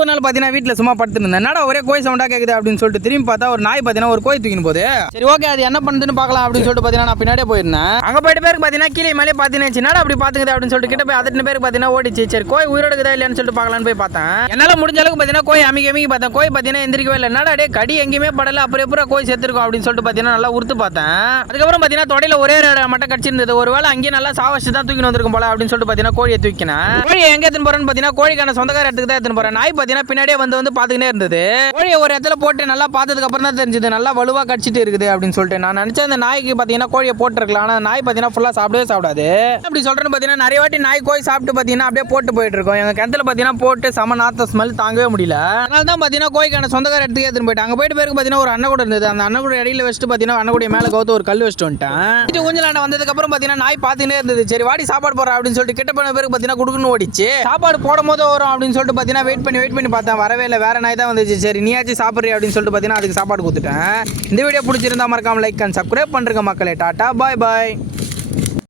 ஒரு நாள் பார்த்தீங்கன்னா வீட்டில் சும்மா படுத்துருந்தேன். என்னடா ஒரே கோய் சவுண்டாக கேட்குது அப்படின்னு சொல்லிட்டு திரும்பி பார்த்தா ஒரு நாய் பார்த்தீங்கன்னா ஒரு கோய் தூக்கின்னு போகுது. சரி ஓகே அது என்ன பண்ணுதுன்னு பார்க்கலாம் அப்படின்னு சொல்லிட்டு பார்த்தீங்கன்னா நான் பின்னாடியே போயிருந்தேன். அங்கே போயிட்டு பேருக்கு பார்த்தீங்கன்னா கீழே மேலே பார்த்தீங்கன்னா என்னடா அப்படி பார்த்துக்குது அப்படின்னு சொல்லிட்டு கிட்ட போய் அதட்டு பேருக்கு பார்த்தீங்கன்னா ஓடிச்சு. சரி கோய் உயிரோட இருக்குதா இல்லையான்னு சொல்லிட்டு பார்க்கலான்னு போய் பார்த்தேன். என்னால் முடிஞ்ச அளவுக்கு பார்த்தீங்கன்னா கோய் அமைக்க பார்த்தேன். கோய் பார்த்தீங்கன்னா எந்திரிக்கவே இல்லை. என்னடா டே கடி எங்கேயுமே படல அப்புறம் எப்பறம் கோய் செத்துருக்கும் அப்படின்னு சொல்லிட்டு பார்த்தீங்கன்னா நல்லா உறுத்து பார்த்தேன். அதுக்கப்புறம் பார்த்தீங்கன்னா தொடையில ஒரே மட்டும் கடிச்சிருந்தது. ஒருவேளை அங்கேயே நல்லா சாவச்சு தான் தூக்கின்னு வந்திருக்கும் போல அப்படின்னு சொல்லிட்டு பார்த்தீங்கன்னா கோழியை தூக்கினேன். கோழியை எங்கே எடுத்துன்னு போறேன்னு பார்த்தீங்கன்னா கோழிக்கான சொந்தக்கார இடத்துக்கு தான் எடுத்துன்னு போறேன். நாய் பார்த்தீங்கன்னா பின்னாடியே வந்து பார்த்துக்கிட்டே இருந்தது. கோழியை ஒரு இடத்துல போட்டு நல்லா பார்த்ததுக்கு அப்புறம் தான் தெரிஞ்சது நல்லா வலுவா கடிச்சிட்டு இருக்குது அப்படின்னு சொல்லிட்டு. நான் நினைச்சேன் அந்த நாய்க்கு பார்த்தீங்கன்னா கோழியை போட்டுருக்கலாம். ஆனால் நாய் பார்த்தீங்கன்னா ஃபுல்லாக சாப்பிடவே சாப்பிடாது. அப்படி சொல்றேன்னு பார்த்தீங்கன்னா நிறைய வாட்டி நாய் கோழி சாப்பிட்டு பார்த்தீங்கன்னா அப்படியே போட்டு போயிட்டு இருக்கோம். எங்க கிணத்துல பார்த்தீங்கன்னா போட்டு சம நாத்த ஸ்மெல் தாங்கவே முடியல. அதனால தான் பார்த்தீங்கன்னா கோழிக்கான சொந்தக்கார இடத்துக்கு எடுத்துன்னு போயிட்டு அங்கே போயிட்டு பேருக்கு பார்த்தீங்கன்னா ஒரு அண்ணன் கூட இருந்தது. அந்த அண்ணன் கூட இடையில வச்சுட்டு பார்த்தீங்கன்னா அண்ணன் கூட மேலே கவுத்து ஒரு கல் வச்சுட்டு வந்துட்டேன். ஊஞ்சலாண்ட வந்ததுக்கு அப்புறம் பார்த்தீங்கன்னா நாய் பார்த்துக்கிட்டே இருந்தது. சரி வாடி சாப்பாடு போறா அப்படின்னு சொல்லிட்டு கிட்ட போன பேருக்கு பார்த்தீங்கன்னா குடுக்குன்னு ஓடிச்சு. சாப்பாடு போடும் போது வரும் அப்படின்னு சொல்லிட்டு பார்த்தீங்கன்னா வெயிட் பண்ணி பார்த்தேன். வரவே இல்லை. வேற நாய் தான் வந்துச்சு. சரி நீயாச்சும் சாப்பிட்றீ அப்படின்னு சொல்லிட்டு பார்த்தீங்கன்னா அதுக்கு சாப்பாடு கொடுத்துட்டேன். இந்த வீடியோ பிடிச்சிருந்தா மறக்காம லைக் அண்ட் சப்ஸ்கிரைப் பண்ணுறேங்க மக்களே. டாடா பாய் பாய்.